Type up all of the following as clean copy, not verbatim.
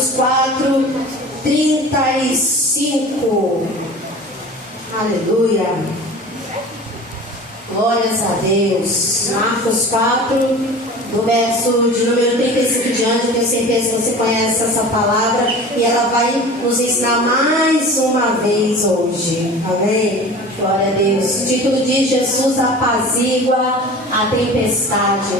Marcos 4, 35. Aleluia. Glórias a Deus. Marcos 4, do verso de número 35 diante. Eu tenho certeza que você conhece essa palavra e ela vai nos ensinar mais uma vez hoje. Amém? Glória a Deus. O título diz: Jesus apazigua a tempestade.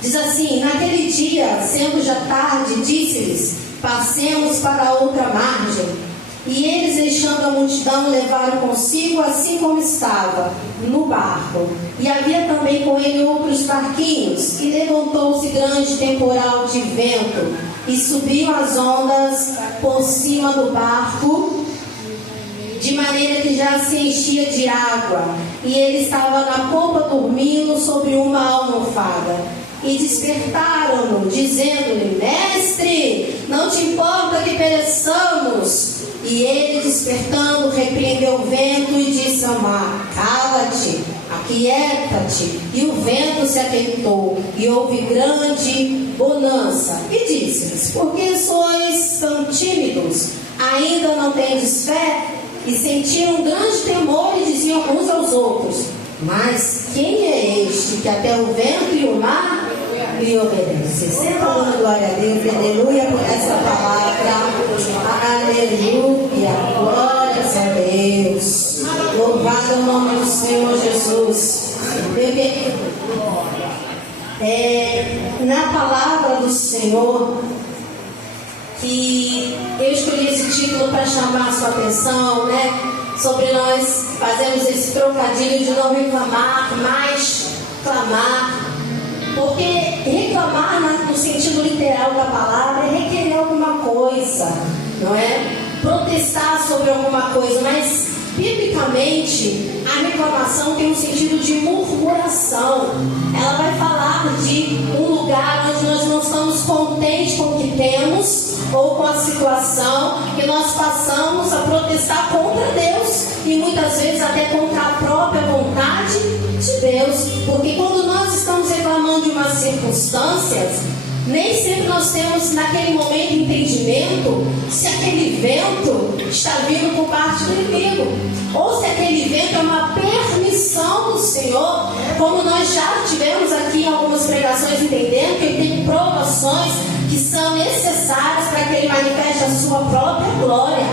Diz assim: naquele dia, sendo já tarde, disse-lhes: passemos para a outra margem. E eles, deixando a multidão, levaram consigo assim como estava, no barco. E havia também com ele outros barquinhos. E levantou-se grande temporal de vento, e subiam as ondas por cima do barco, de maneira que já se enchia de água. E ele estava na popa dormindo sobre uma almofada. E despertaram-no, dizendo-lhe: Mestre, não te importa que pereçamos? E ele, despertando, repreendeu o vento e disse ao mar: Cala-te, aquieta-te. E o vento se aquietou, e houve grande bonança. E disse-lhes: Por que sois tão tímidos? Ainda não tendes fé? E sentiram grande temor e diziam uns aos outros: Mas quem é este que até o vento e o mar lhe obedece? Sempre dando glória a Deus, aleluia, por essa palavra. Aleluia, glórias a Deus. Louvado o nome do Senhor Jesus. Na palavra do Senhor, que eu escolhi esse título para chamar a sua atenção, né? Sobre nós fazemos esse trocadilho de não reclamar, mas clamar. Porque reclamar no sentido literal da palavra é requerer alguma coisa, não é? Protestar sobre alguma coisa, mas biblicamente a reclamação tem um sentido de murmuração. Ela vai falar de um lugar onde nós não estamos contentes com o que temos ou com a situação, que nós passamos a protestar contra Deus e muitas vezes até contra a própria vontade de Deus. Porque quando nós estamos reclamando de umas circunstâncias, nem sempre nós temos naquele momento entendimento se aquele vento está vindo por parte do inimigo, ou se aquele vento é uma permissão do Senhor, como nós já tivemos aqui em algumas pregações, entendendo que Ele tem provações que são necessárias para que Ele manifeste a sua própria glória,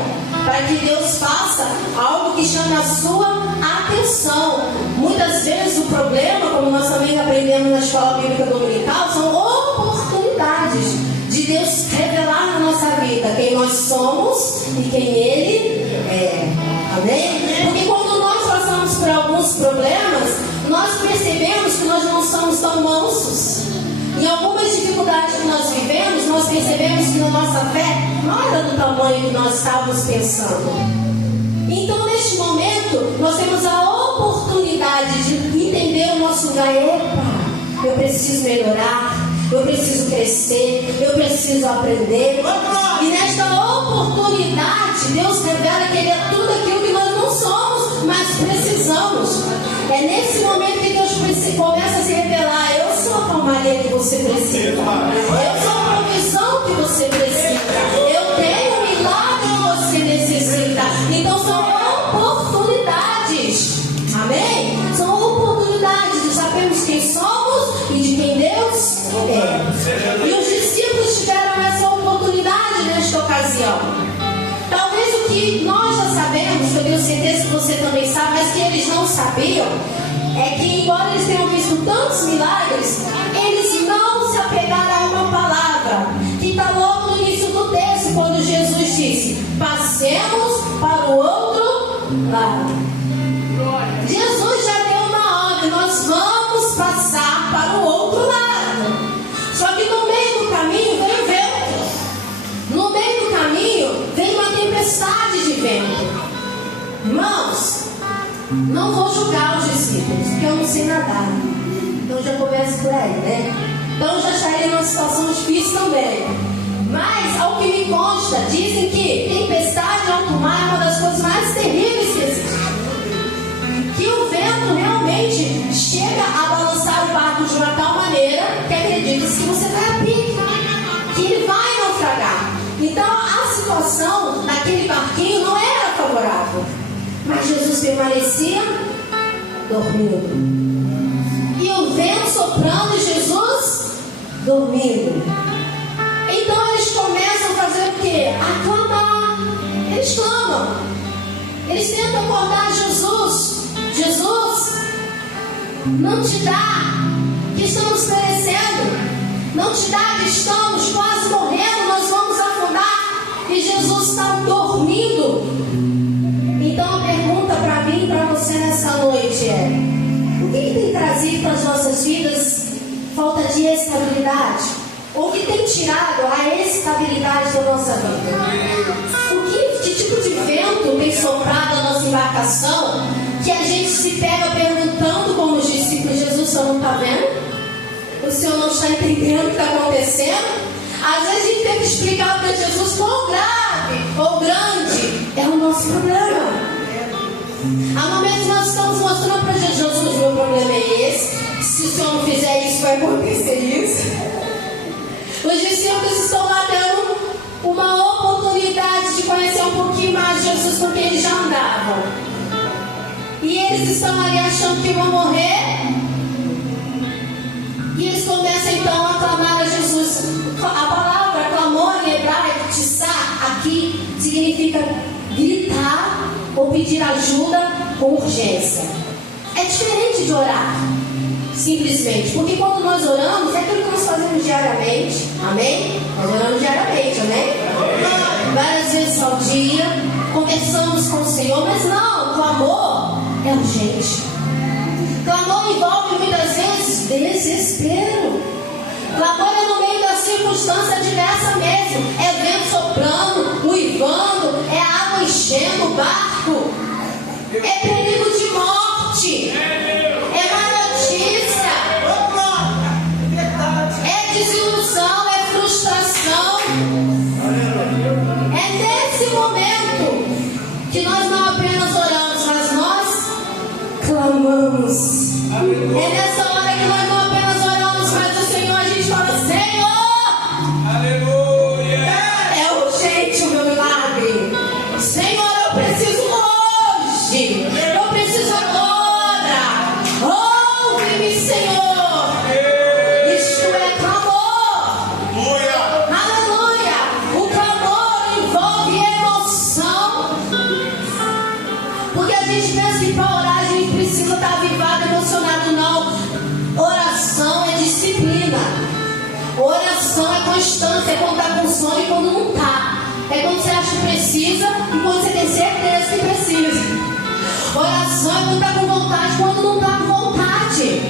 para que Deus faça algo que chame a sua atenção. Muitas vezes o problema, como nós também aprendemos na escola bíblica dominical, são oportunidades de Deus revelar na nossa vida quem nós somos e quem Ele é. Amém? Porque quando nós passamos por alguns problemas, nós percebemos que nós não somos tão mansos. Em algumas dificuldades que nós vivemos, nós percebemos que a nossa fé não era do tamanho que nós estávamos pensando. Então, neste momento, nós temos a oportunidade de entender o nosso lugar. Epa, eu preciso melhorar, eu preciso crescer, eu preciso aprender. E nesta oportunidade, Deus revela que Ele é tudo aquilo que nós não somos, mas precisamos. É nesse momento que Deus começa a se revelar: eu sou a calmaria que você precisa, eu sou a provisão que você precisa, eu tenho o milagre que você necessita. Então são oportunidades, amém? São oportunidades de sabermos quem somos e de quem Deus é. E os discípulos tiveram essa oportunidade nesta ocasião. Talvez o que nós já sabemos, que eu tenho certeza que você também sabe, mas que eles não sabiam, é que embora eles tenham visto tantos milagres, eles não se apegaram a uma palavra que está logo no início do texto, quando Jesus disse: passemos para o outro lado. Jesus já deu uma ordem: nós vamos passar para o outro lado. Só que no meio do caminho veio vento, no meio do caminho veio uma tempestade de vento. Irmãos, não vou julgar os discípulos, porque eu não sei nadar. Então já começa por aí, né? Então já estaria numa situação difícil também. Mas, ao que me consta, dizem que tempestade em alto mar é uma das coisas mais terríveis que existe. Que o vento realmente chega a balançar o barco de uma tal maneira que acredita-se que você vai abrir, que ele vai naufragar. Então, permanecia dormindo. E o vento soprando e Jesus dormindo. Então eles começam a fazer o quê? A clamar. Eles clamam. Eles tentam acordar Jesus. Jesus, não te dá que estamos perecendo. Não te dá que estamos quase morrendo. Nós vamos afundar. E Jesus está dormindo. Então a pergunta para mim e para você nessa noite é: o que tem trazido para as nossas vidas falta de estabilidade? Ou o que tem tirado a estabilidade da nossa vida? Que tipo de vento tem soprado a nossa embarcação que a gente se pega perguntando como os discípulos: Jesus, o senhor não está vendo? O senhor não está entendendo o que está acontecendo? Às vezes a gente tem que explicar para Jesus quão grave ou grande é o nosso problema. Há momentos nós estamos mostrando para Jesus: meu problema é esse, se o senhor não fizer isso, vai acontecer isso. Os discípulos estão lá tendo uma oportunidade de conhecer um pouquinho mais de Jesus, porque eles já andavam. E eles estão ali achando que vão morrer. E eles começam então a clamar a Jesus. A palavra clamor em hebraico, tissá, aqui significa gritar ou pedir ajuda com urgência. É diferente de orar, simplesmente. Porque quando nós oramos, é aquilo que nós fazemos diariamente. Amém? Nós oramos diariamente, amém? Várias vezes ao dia, conversamos com o Senhor. Mas não, o clamor é urgente. Clamor envolve muitas vezes desespero. Clamor é no meio da circunstância adversa mesmo. É vento soprando, uivando, é água enchendo o barco, é perigo de morte, é má notícia, é desilusão, é frustração. É nesse momento que nós não apenas oramos, mas nós clamamos. É nessa hora que nós não apenas oramos, mas o Senhor, a gente fala: Senhor, aleluia, é urgente o meu milagre. Senhor, eu preciso hoje, eu preciso agora. Ouve-me, Senhor. Isto é clamor. Aleluia. O clamor envolve emoção. Porque a gente pensa que para orar a gente precisa estar avivado, emocionado. Não. Oração é disciplina. Oração é constância. É quando está com sono e quando não está. É quando você acha que precisa e quando você tem certeza que precisa. Oração é quando está com vontade, quando não está com vontade.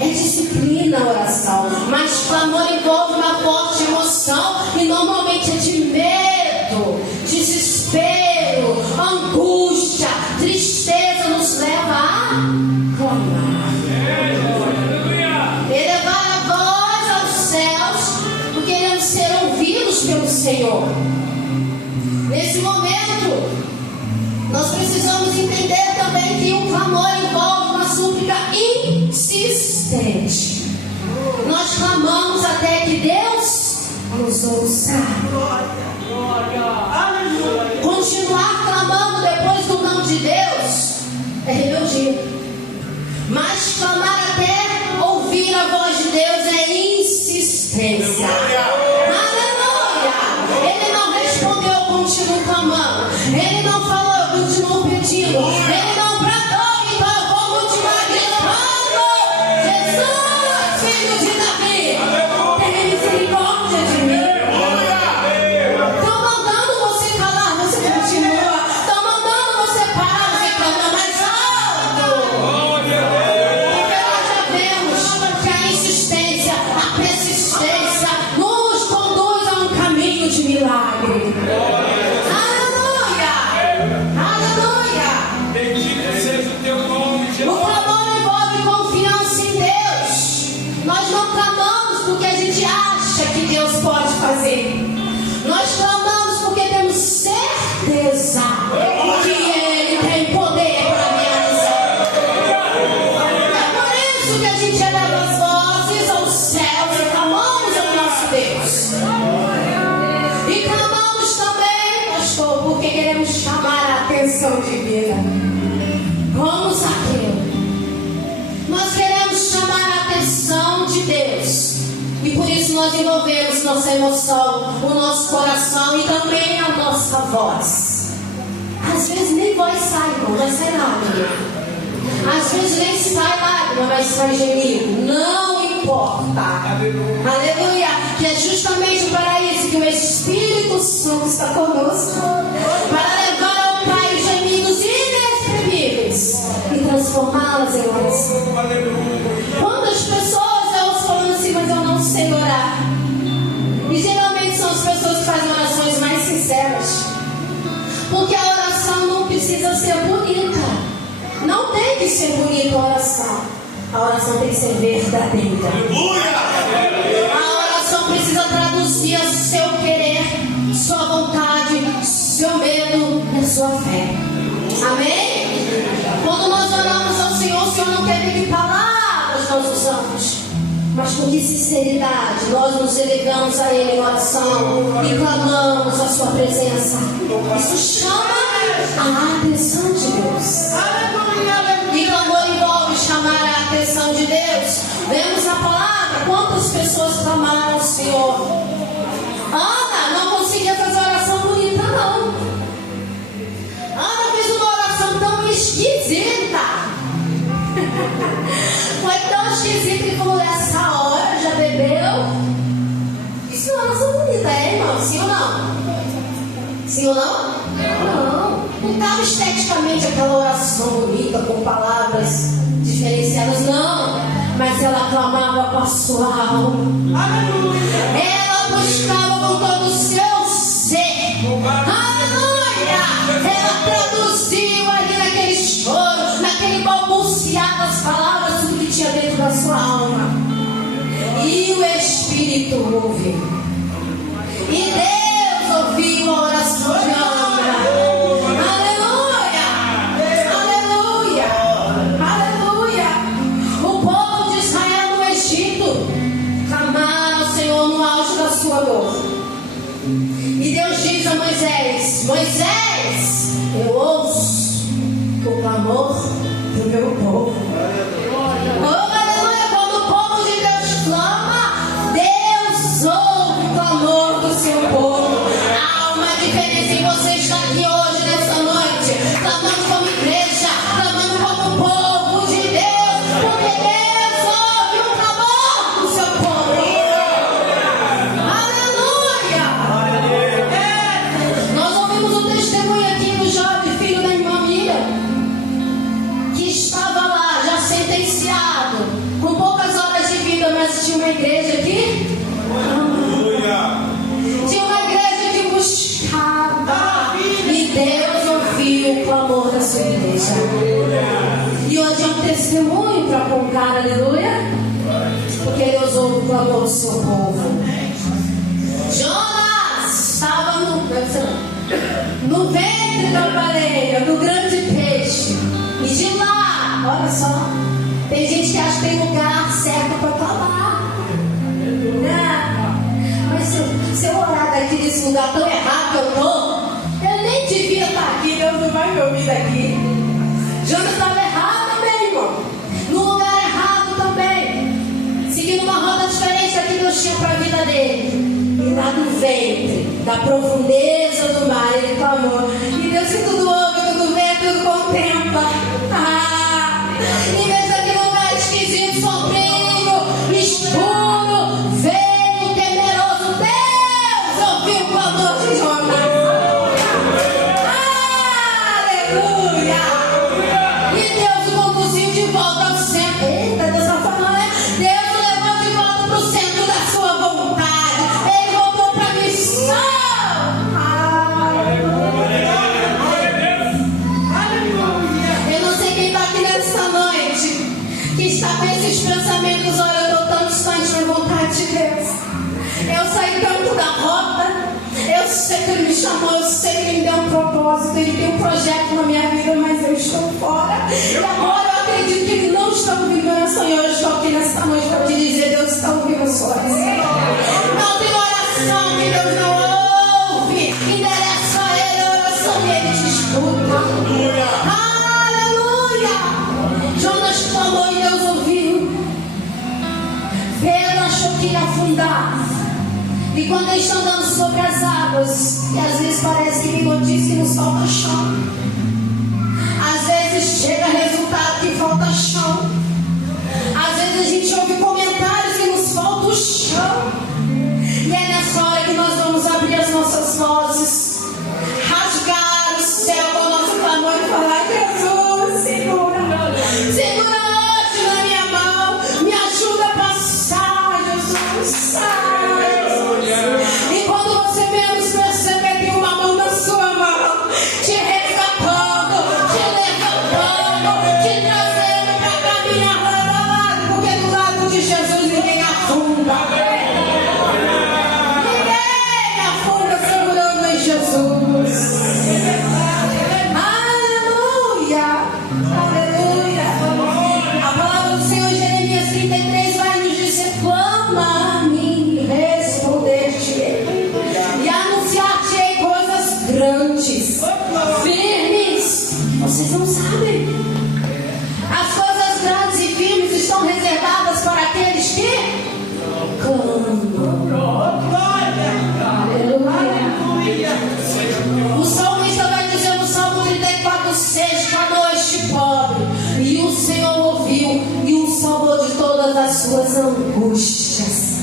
É disciplina a oração. Mas clamor envolve uma forte emoção e normalmente é de medo, desespero, angústia, tristeza nos leva a clamar. Elevar a voz aos céus, porque queremos ser ouvidos pelo Senhor. Nesse momento, nós precisamos entender também que o clamor envolve uma súplica insistente. Nós clamamos até que Deus nos ouça. Continuar clamando depois do não de Deus é rebeldia. Mas clamar até ouvir a voz de Deus é insistência. Ele não respondeu, eu continuo clamando. Ele não falou, eu continuo pedindo. Ele não bradou, então eu vou continuar gritando: Jesus, filho de Davi, tem misericórdia de mim. Estão mandando você calar, você continua. Estão mandando você parar, você clama mais alto. Porque nós já vemos que a insistência, a persistência nos conduz a um caminho de milagre. O clamor envolve confiança em Deus. Nós não clamamos porque a gente acha que Deus pode fazer. Nós clamamos porque temos certeza que Ele tem poder para realizar. É por isso que a gente eleva as vozes aos céus e clamamos ao nosso Deus. E clamamos também, pastor, porque queremos chamar a atenção divina. como Zaqueu. Nós queremos chamar a atenção de Deus. E por isso nós envolvemos nossa emoção, o nosso coração e também a nossa voz. Às vezes nem voz sai, não vai sair lágrima. Às vezes nem sai lágrima, mas sai gemido. Não importa. Aleluia. Que é justamente para isso que o Espírito Santo está conosco. Para levar ao Pai os gemidos inexprimíveis e transformá-las em oração. Quando as pessoas elas falam assim, mas eu não sei orar. E geralmente são as pessoas que fazem orações mais sinceras. Porque a oração não precisa ser bonita. Não tem que ser bonita a oração. A oração tem que ser verdadeira. A oração precisa traduzir o seu querer, sua vontade, seu medo e sua fé. Amém? Quando nós oramos ao Senhor, o Senhor não quer ver que palavras nós usamos, mas com que sinceridade nós nos elevamos a Ele em oração e clamamos a Sua presença. Isso chama a atenção de Deus. E clamor envolve chamar a atenção de Deus. Vemos na palavra quantas pessoas clamaram ao Senhor. Ana não conseguia fazer oração bonita, não. Ana fez uma oração tão esquisita. Foi tão esquisita que falou: essa hora já bebeu. Isso é uma oração bonita, irmão? Sim ou não? Sim ou não? Não. Não estava esteticamente aquela oração bonita, com palavras diferenciadas, não. Mas ela clamava com a sua alma. Ela buscava com todo o seu ser. Aleluia! Ela traduziu ali naquele choro, naquele balbuciar das palavras, tudo que tinha dentro da sua alma. E o Espírito ouviu. E Deus ouviu a oração de Ana. E Deus diz a Moisés: Moisés, eu ouço o clamor do meu povo. Oh, aleluia! Quando o povo de Deus clama, Deus ouve o clamor do seu povo. Há uma diferença em você estar aqui hoje, nessa noite, clamando como igreja, clamando como povo de Deus, porque Deus ouve o clamor do seu povo. Testemunha aqui do jovem filho da irmã Miriam, que estava lá já sentenciado, com poucas horas de vida, mas tinha uma igreja aqui. Tinha uma igreja que buscava, e Deus ouviu o clamor da sua igreja. E hoje é um testemunho para contar, aleluia, porque Deus ouve o clamor do seu povo. Jonas estava no ventre da baleia, do grande peixe. E de lá, olha só, tem gente que acha que tem lugar certo para clamar. Mas se eu orar daqui desse lugar tão errado que eu tô, eu nem devia estar aqui, Deus não vai me ouvir daqui. Jonas estava errado também, irmão. No lugar errado também. Seguindo uma roda diferente da que Deus tinha para a vida dele. E lá no ventre, da profundeza do mar, ele clamou. E Deus que tudo ouve, tudo vê, tudo contempla. Em vez daquele lugar esquisito, sombrio, escuro, veio temeroso, Deus ouviu o clamor de Jonas. Aleluia! E Deus o conduziu de volta ao centro. Eita, Deus está falando, né? Deus o levou de volta para o centro da sua vontade. Eu não sei quem está aqui nessa noite, que está com esses pensamentos: olha, eu estou tão distante da vontade de Deus. Eu saí tanto da rota. Eu sei que Ele me chamou, eu sei que Ele me deu um propósito, Ele tem um projeto na minha vida, mas eu estou fora. E agora eu acredito que Ele não está ouvindo a oração. E eu estou aqui nessa noite para te dizer: Deus está ouvindo a sua oração. Não tem oração que Deus não ouve. Endereça a Ele a oração e Ele te escuta. Aleluia! E quando eles estão andando sobre as águas, e às vezes parece que Bíblia diz que nos falta chão. Às vezes chega resultado que falta chão. Às vezes a gente ouve comentários que nos falta o chão. E é nessa hora que nós vamos abrir as nossas vozes, rasgar o céu com o nosso clamor e falar: Jesus, segura hoje na minha mão, me ajuda a passar, Jesus. E quando você menos perceber, tem uma mão na sua mão, te resgatando, te levantando, te trazendo para caminhar para lado, porque do lado de Jesus ninguém afunda. Ninguém afunda segurando em Jesus. Aleluia, aleluia. A palavra do Senhor, Jeremias 33, vai nos dizer: clama a mim e responder-te-ei, e anunciar-te-ei coisas grandes, firmes. Vocês não sabem. As coisas grandes e firmes estão reservadas para aqueles que clamam. Aleluia. O salmista vai dizer no Salmo 34:6: clamou este pobre, e o Senhor ouviu e o salvou de todas as suas angústias.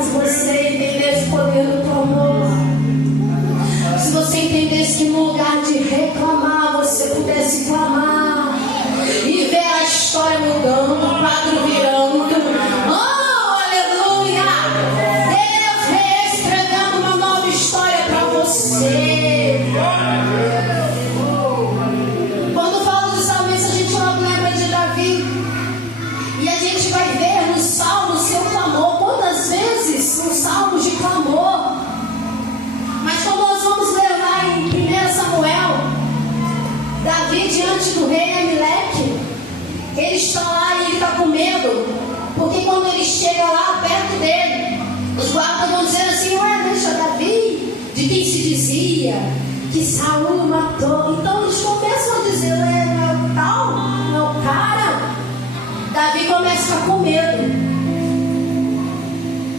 Se você entendesse o poder do clamor, se você entendesse que no lugar de reclamar, você pudesse clamar e ver a história mudando, o quadro virando. Oh, aleluia! Deus reescrevendo uma nova história para você. Quando falo de salmista, a gente logo lembra de Davi. E a gente vai ver no salmo o seu clamor. Quantas vezes são salmos de clamor? Mas quando nós vamos ler lá em 1 Samuel, Davi diante do rei Amaleque, ele está lá e ele está com medo, porque quando ele chega lá perto dele, os guardas vão dizer assim: ué, deixa Davi, de quem se dizia que Saul matou. Então eles começam a dizer: é o tal, é o cara. Davi começa a ficar com medo.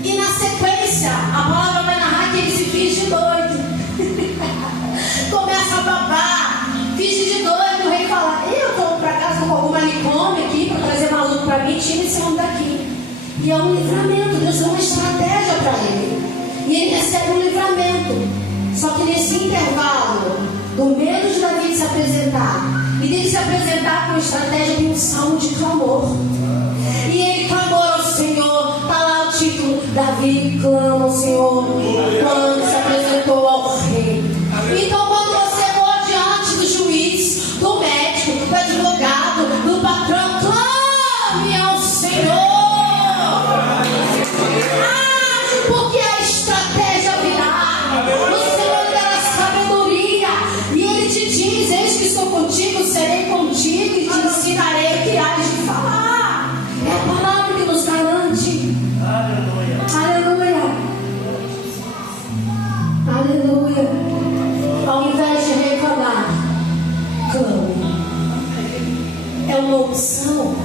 E na sequência, a palavra vai narrar que ele se finge doido. Começa a babar, finge de doido. O rei fala: eu vou para casa com algum manicômio aqui para trazer maluco para mim, tira esse homem daqui. E é um livramento. Deus deu uma estratégia para ele. E ele recebe um livramento. Só que nesse intervalo do medo de Davi se apresentar e dele se apresentar com estratégia, tem um salmo de clamor. E ele clamou ao Senhor. Está lá o título: Davi clama ao Senhor quando se apresentou ao rei. Então quando você for diante do juiz, do médico, do advogado, do patrão, clame ao Senhor. Porque a estratégia virá. O Senhor lhe dará sabedoria. E Ele te diz: eis que estou contigo, serei contigo e te ensinarei o que hás de falar. É a palavra que nos garante. Aleluia. Aleluia. Aleluia. Ao invés de reclamar, clame. É uma opção.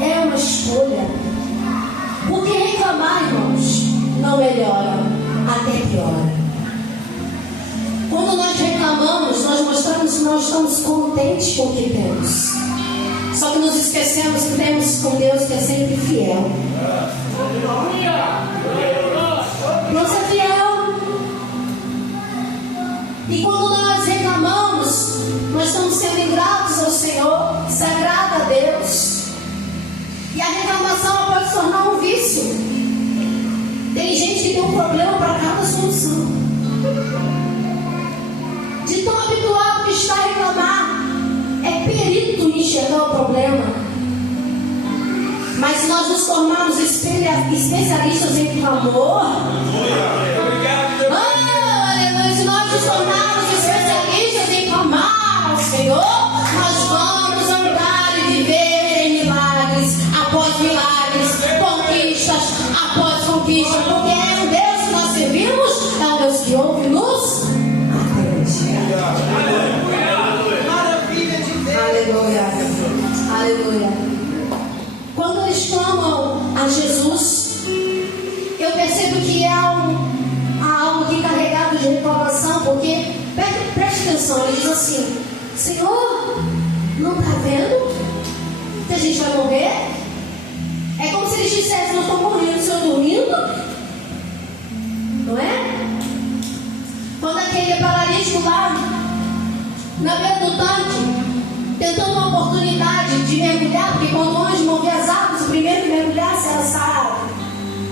É uma escolha. Porque reclamar, irmãos, não melhora, até piora. Quando nós reclamamos, nós mostramos que nós estamos contentes com o que temos. Só que nos esquecemos que temos com Deus que é sempre fiel. Deus é fiel. E quando nós reclamamos, nós estamos sendo ingratos ao Senhor. Isso agrada a Deus. E a reclamação pode se tornar um vício. Tem gente que tem um problema para cada solução. De tão habituado que está a reclamar, é perito em enxergar o problema. Mas se nós nos tornarmos especialistas em clamor, aleluia, se nós nos tornarmos especialistas em clamar ao Senhor, nós vamos andar e viver em milagres após milagres, conquistas após conquistas, porque é o Deus que nós servimos, é o Deus que ouve-nos. Aleluia. Aleluia. Quando eles clamam a Jesus, eu percebo que há algo aqui carregado de reclamação, porque, preste atenção, ele diz assim: Senhor, não está vendo que a gente vai morrer? É como se eles dissessem: nós estamos morrendo, o Senhor dormindo? Não é? Quando aquele paralítico lá na beira do tanque, tentando uma oportunidade de mergulhar, porque quando o anjo movia as águas, o primeiro que mergulhasse era sarado.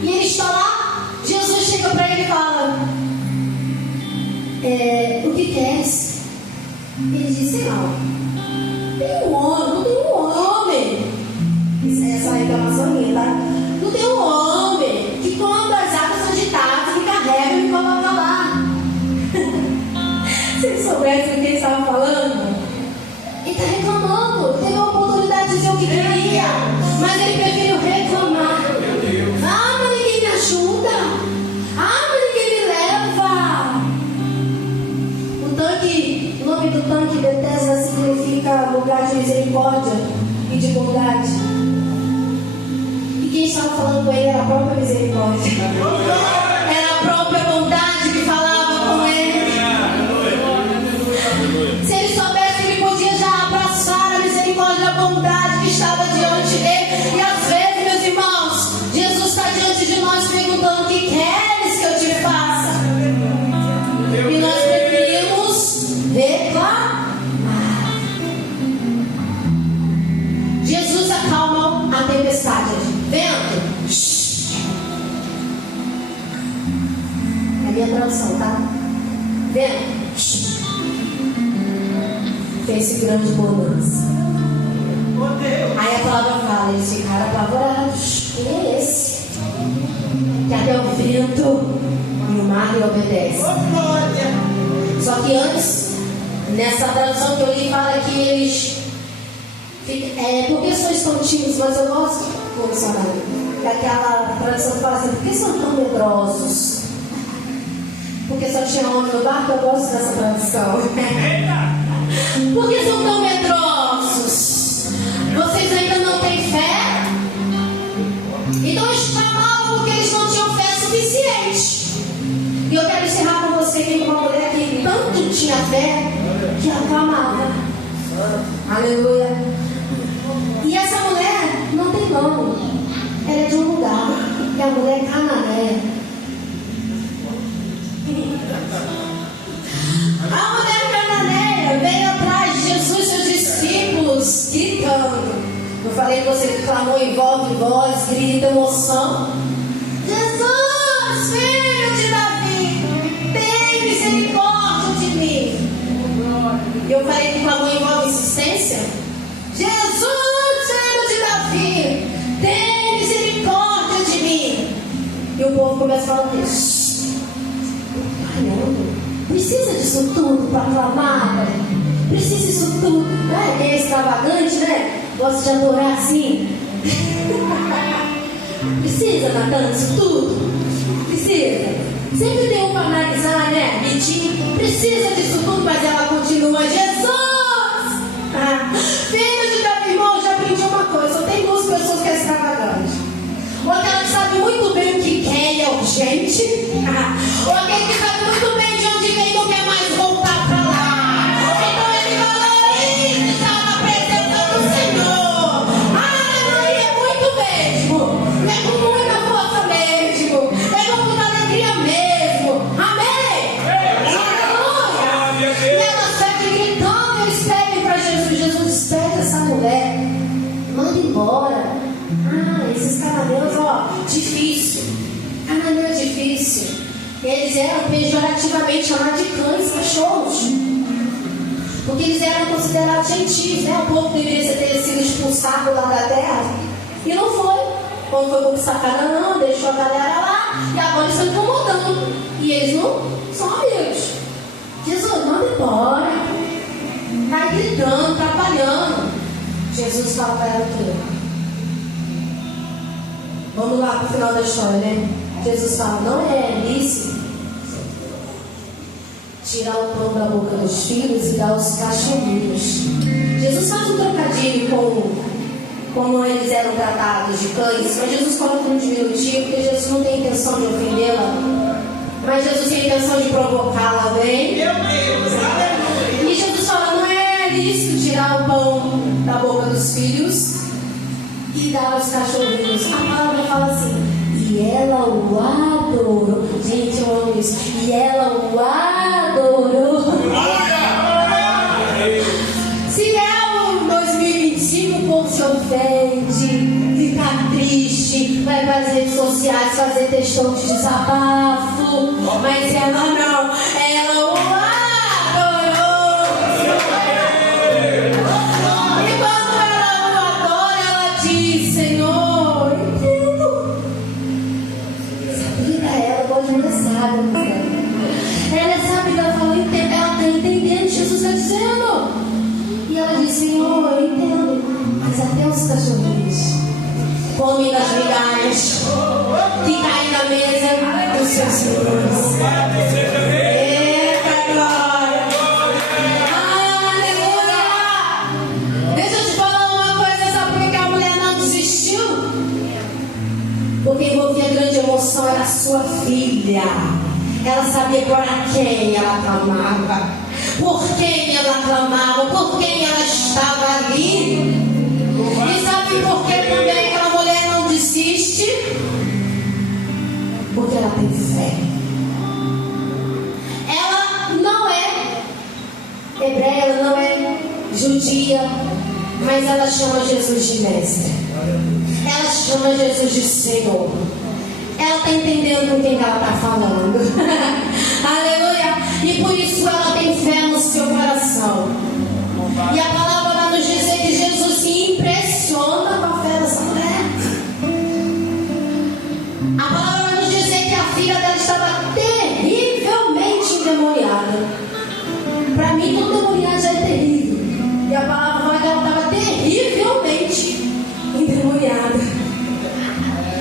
E ele está lá, Jesus chega para ele e fala: o que queres? Ele diz: Senhor, tem um homem, não tem um homem. Isso é essa reclamação minha, tá? Não tem um homem que quando as águas são agitadas, me carrega e me coloca lá. Se ele soubesse o que ele estava falando, ele está reclamando. Teve a oportunidade de dizer o que queria, mas ele preferiu reclamar. Ah, mas ninguém me ajuda. Ah, mas ninguém me leva. O nome do tanque Betesda significa lugar de misericórdia e de bondade. E quem estava falando com ele era a própria misericórdia. Era a própria bondade que falava com ele. Se ele soubesse que ele podia já abraçar a misericórdia e a bondade que estava diante dele. E às vezes, meus irmãos, Jesus está diante de nós perguntando: o que queres que eu te faça? E nós preferimos reclamar. Jesus acalma a tempestade. Vento. É a minha tradução, tá? Vento. Fez grande bonança. Aí a palavra fala: eles ficaram apavorados. Quem é esse? Que até o vento e o mar lhe obedecem. Só que antes, nessa tradução que eu li, fala que eles por questões tão tímidos, mas eu gosto, missionário, daquela tradução que fala assim: por que são tão medrosos? Porque só tinha homem no barco. Eu gosto dessa tradução. Por que são tão medrosos? Vocês ainda não têm fé? Então eles clamavam porque eles não tinham fé suficiente. E eu quero encerrar com você que uma mulher que tanto tinha fé que ela clamava. Aleluia. E essa mulher não tem nome. Ela é de um lugar. É a mulher cananeia. A mulher cananeia veio atrás de Jesus e seus discípulos gritando. Eu falei que você que clamou envolve voz, grita, emoção. Jesus, filho de Davi, tem misericórdia de mim. E eu falei que clamou envolve insistência. Jesus, filho de Davi, tem misericórdia de mim. E o povo começa a falar isso. Caramba. Precisa disso tudo para clamar, né? Precisa disso tudo, né? É extravagante, né? Gosta de adorar assim. Precisa, Natan, disso tudo? Precisa. Sempre tem um para analisar, né? Mentir. Precisa disso tudo, mas ela continua: Jesus! Filho de Davi, irmão, já aprendi uma coisa: só tem duas pessoas que é extravagante. Ou aquela que sabe muito bem o que quer e é urgente, ou aquele que sabe muito bem de onde vem e não quer mais voltar para lá. Então ele valoriza estar na presença do Senhor. Aleluia, é muito mesmo. É com muita força mesmo. É com muita alegria mesmo. Amém? Aleluia. E ela segue gritando, eles pedem para Jesus: Jesus, despede essa mulher, manda embora. Esses cananeus, difícil. Cananeu é difícil. Eles eram pejorativamente chamados de cães, cachorros. Porque eles eram considerados gentis, né? O povo deveria ter sido expulsado lá da terra. E não foi. Quando foi conquistar Canaã, deixou a galera lá. E agora eles estão incomodando. E eles não são amigos. Jesus, manda embora. Tá gritando, atrapalhando. Jesus fala para ela o quê? Vamos lá para o final da história, né? Jesus fala: não é lícito tirar o pão da boca dos filhos e dar aos cachorrinhos. Jesus faz um trocadilho com como eles eram tratados de cães, mas Jesus coloca no diminutivo, porque Jesus não tem intenção de ofendê-la, mas Jesus tem intenção de provocá-la, bem? Meu Deus, aleluia! E Jesus fala, não é lícito tirar o pão da boca dos filhos e dar aos cachorrinhos. A palavra fala assim, e ela o adorou. Gente, eu amo isso. E ela o adorou. Se é o 2025, o povo se ofende, fica triste, vai para as redes sociais fazer textão de desabafo, mas ela não, ela o adorou. E quando ela o adora, ela diz, Senhor, entendo. Sabida ela, pode ainda sabe, ela sabe que ela falou, entendo, ela está entendendo o que Jesus está dizendo. E ela diz, Senhor, eu entendo, mas até os cachorrinhos comem das migalhas que caem na mesa dos seus senhores. Eita glória! Aleluia! Deixa eu te falar uma coisa, sabe por que a mulher não desistiu? Porque envolvia grande emoção, era a sua filha. Ela sabia para quem ela clamava, por quem ela clamava, por quem ela estava ali. E sabe por que também aquela mulher não desiste? Porque ela tem fé. Ela não é hebreia, ela não é judia, mas ela chama Jesus de mestre. Ela chama Jesus de Senhor. Ela está entendendo com quem ela está falando. Aleluia. E por isso ela tem fé no seu coração. E a palavra vai nos dizer que Jesus se impressiona com a fé dessa mulher. A palavra vai nos dizer que a filha dela estava terrivelmente endemoniada. Para mim, todo endemoniado já é terrível. E a palavra fala que ela estava terrivelmente endemoniada.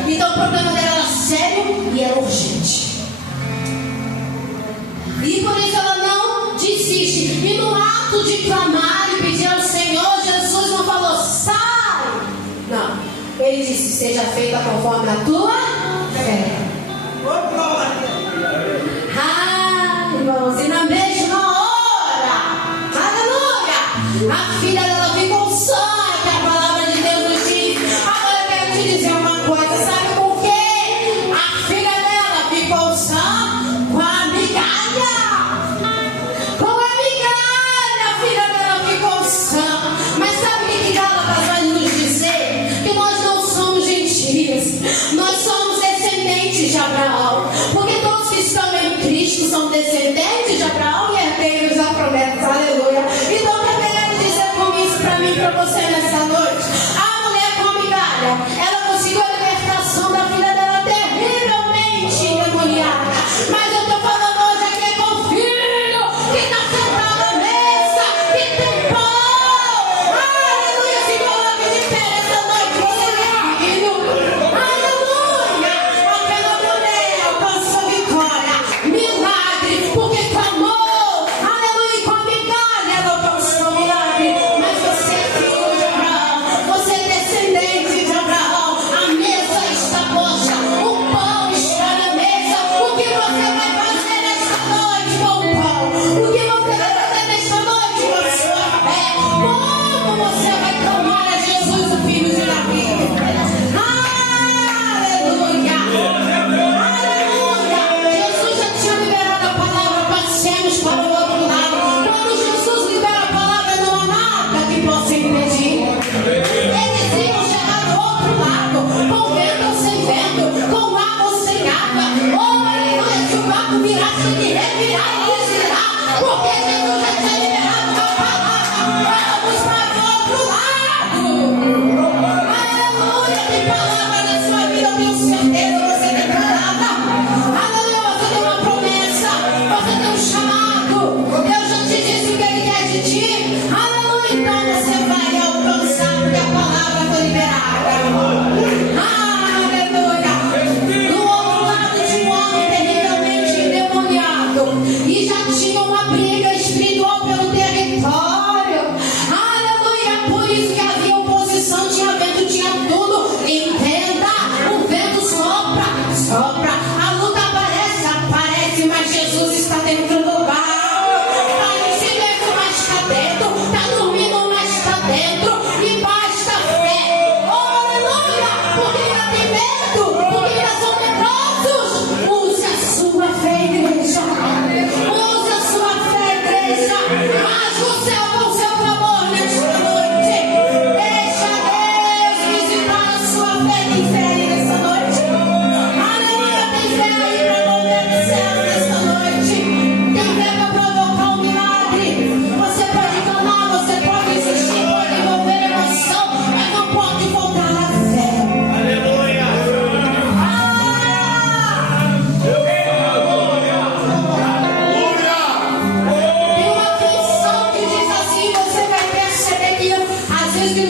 Então o problema dela era sério e era urgente. E por isso ela não desiste. E no ato de clamar e pedir ao Senhor, Jesus não falou, sai! Não. Ele disse, seja feita conforme a tua fé. Ah, irmãos, e na mesma hora, aleluia, a filha dela ficou só, que a palavra de Deus nos diz. Agora eu quero te dizer uma coisa, sabe por quê? A filha dela ficou só com a migalha. Com a migalha, a filha dela ficou só. Mas sabe o que Gálatas vai nos dizer? Que nós não somos gentios, nós somos descendentes de Abraão. Porque todos que estão em Cristo são descendentes de Abraão e herdeiros da promessa. Aleluia. Então o que eu quero dizer com isso para mim e para você nessa noite? A mulher com a migalha, ela conseguiu a libertação da filha dela terrivelmente endemoniada. Mas eu estou falando hoje aqui com o filho que está sentado à mesa, que tem pão. Aleluia, se coloque de pé nessa noite, você é filho. Aleluia, aquela mulher alcançou vitória, milagre, porque clamou. Aleluia, com a migalha ela alcançou milagre. Mas você é filho de Abraão, você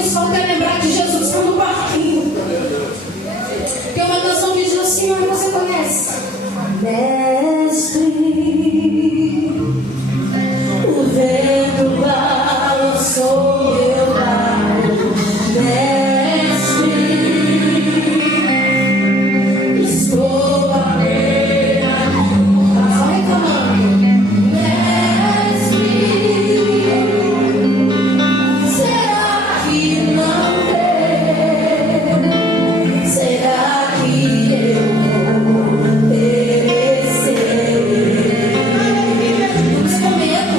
só quer lembrar de Jesus no barquinho. Tem uma canção que diz assim, mas você conhece? Mestre, o vento balançou meu barco. Mestre, estou à beira do mar. Só reclamando. Mestre, será que não tem? Será que eu vou perecer? Vamos com medo.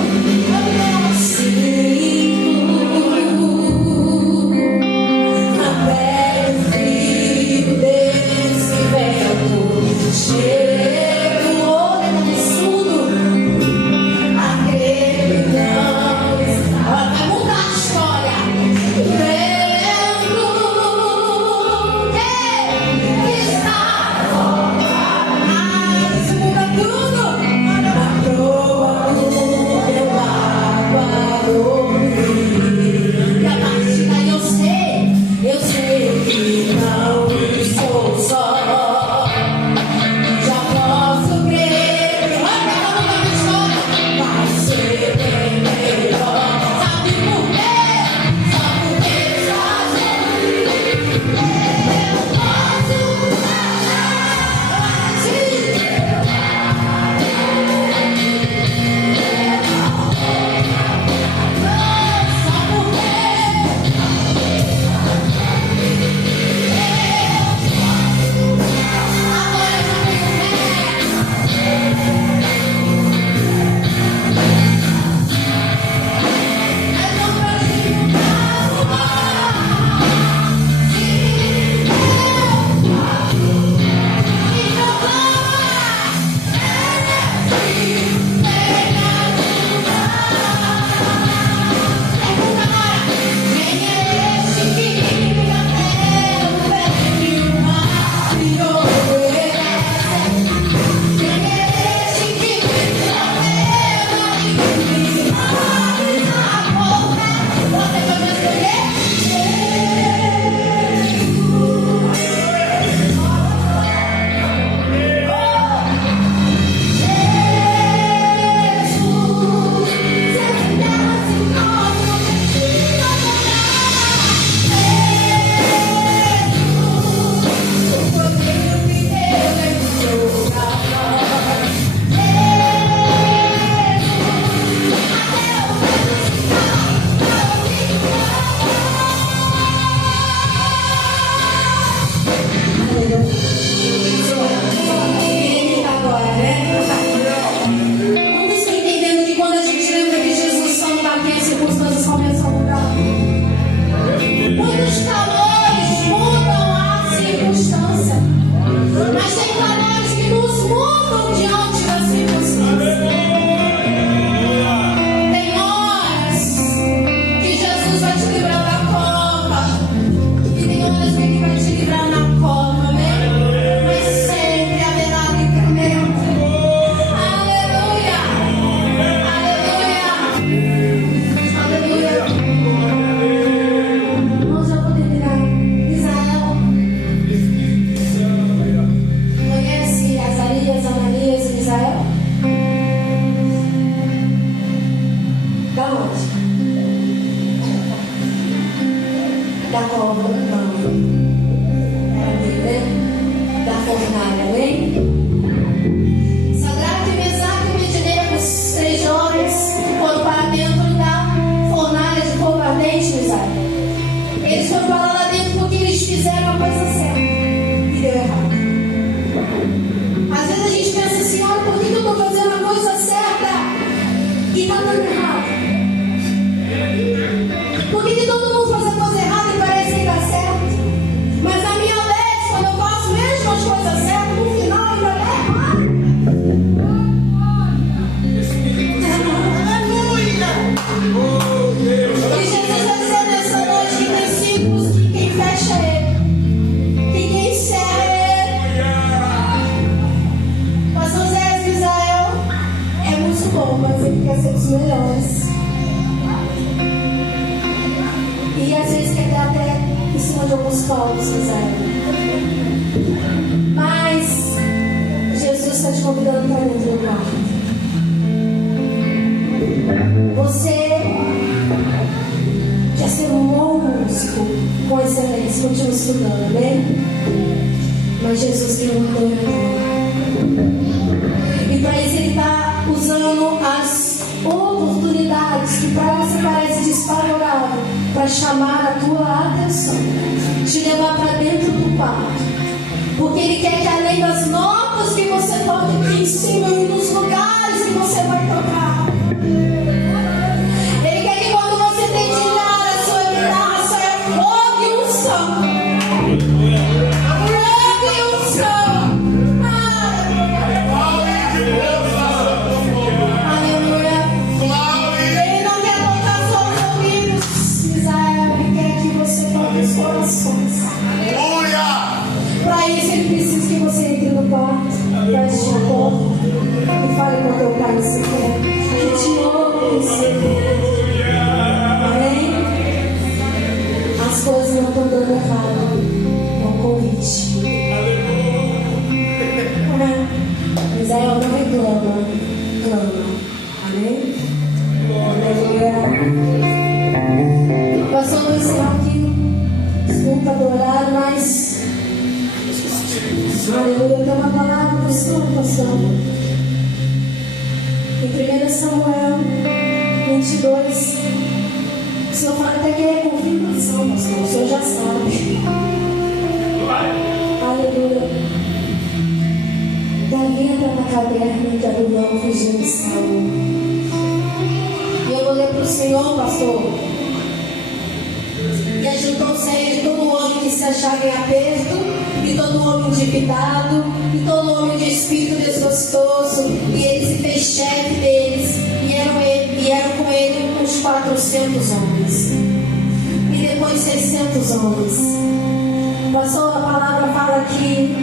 Mas a minha vez, quando eu faço mesmo as coisas certas, no final ainda de alguns povos, Israel. Mas Jesus está te convidando para dentro do quarto. Você quer ser um bom músico com excelência, continua estudando, bem? Mas Jesus quer um adorador. E para isso Ele está usando as oportunidades que para você parece desfavorável para chamar a tua atenção, te levar para dentro do quarto, porque Ele quer que além das notas que você toque aqui em cima e nos lugares que você vai tocar, Ele quer que quando você dedilhar a sua guitarra, saia fogo e unção. Para isso Ele precisa que você entre no quarto, feche a porta e fale com o teu pai que você quer, que te ama. Amém? As coisas não estão dando errado. É um convite. Israel não reclama, clama. Amém? Aleluia. Passando esse aqui, desculpa adorar, mas aleluia, eu tenho uma palavra para o Senhor, pastor. Em 1 Samuel 22, o Senhor fala até que é confirmação, pastor. O Senhor já sabe. Aleluia. Davi entra na caverna de Adulão, fugindo de Saul. E eu vou ler para o Senhor, pastor. E ajuntou-se a ele todo homem que se achava em aperto, e todo homem endividado, e todo homem de espírito desgostoso, e ele se fez chefe deles, e eram com ele uns 400 homens. E depois 600 homens. Pastor, a palavra fala que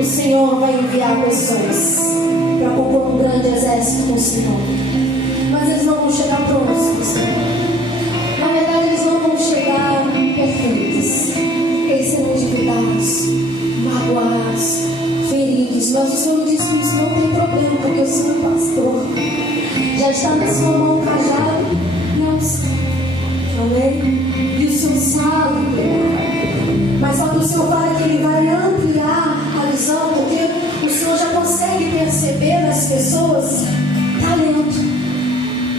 o Senhor vai enviar pessoas para compor um grande exército com o Senhor. Mas eles não vão chegar prontos com o Senhor. Na verdade, eles não vão chegar perfeitos. Eles serão endividados, magoados, feridos. Mas o Senhor diz que isso não tem problema, porque o Senhor é pastor. Já está na sua mão o cajado e a unção. Amém? E o Senhor sabe cuidar. Mas quando o Senhor fala que Ele vai ampliar a visão, porque o Senhor já consegue perceber nas pessoas talento.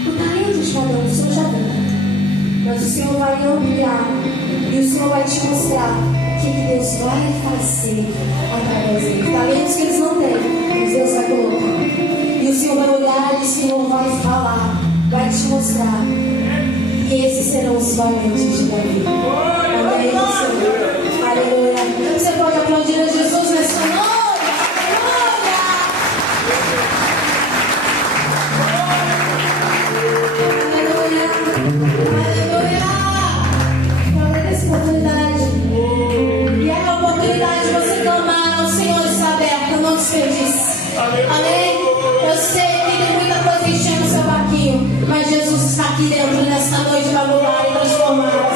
O talento de cada um, o Senhor já vê. Mas o Senhor vai ampliar e o Senhor vai te mostrar o que Deus vai fazer através dele. Talentos que eles não têm, mas Deus vai colocar. E o Senhor vai olhar e o Senhor vai falar, vai te mostrar. E esses serão os valentes de Davi. Amém, Senhor. Aleluia. Você pode aplaudir a Jesus nessa noite. Amém? Eu sei que tem muita coisa enchendo o seu barquinho, mas Jesus está aqui dentro nesta noite para mudar e transformar.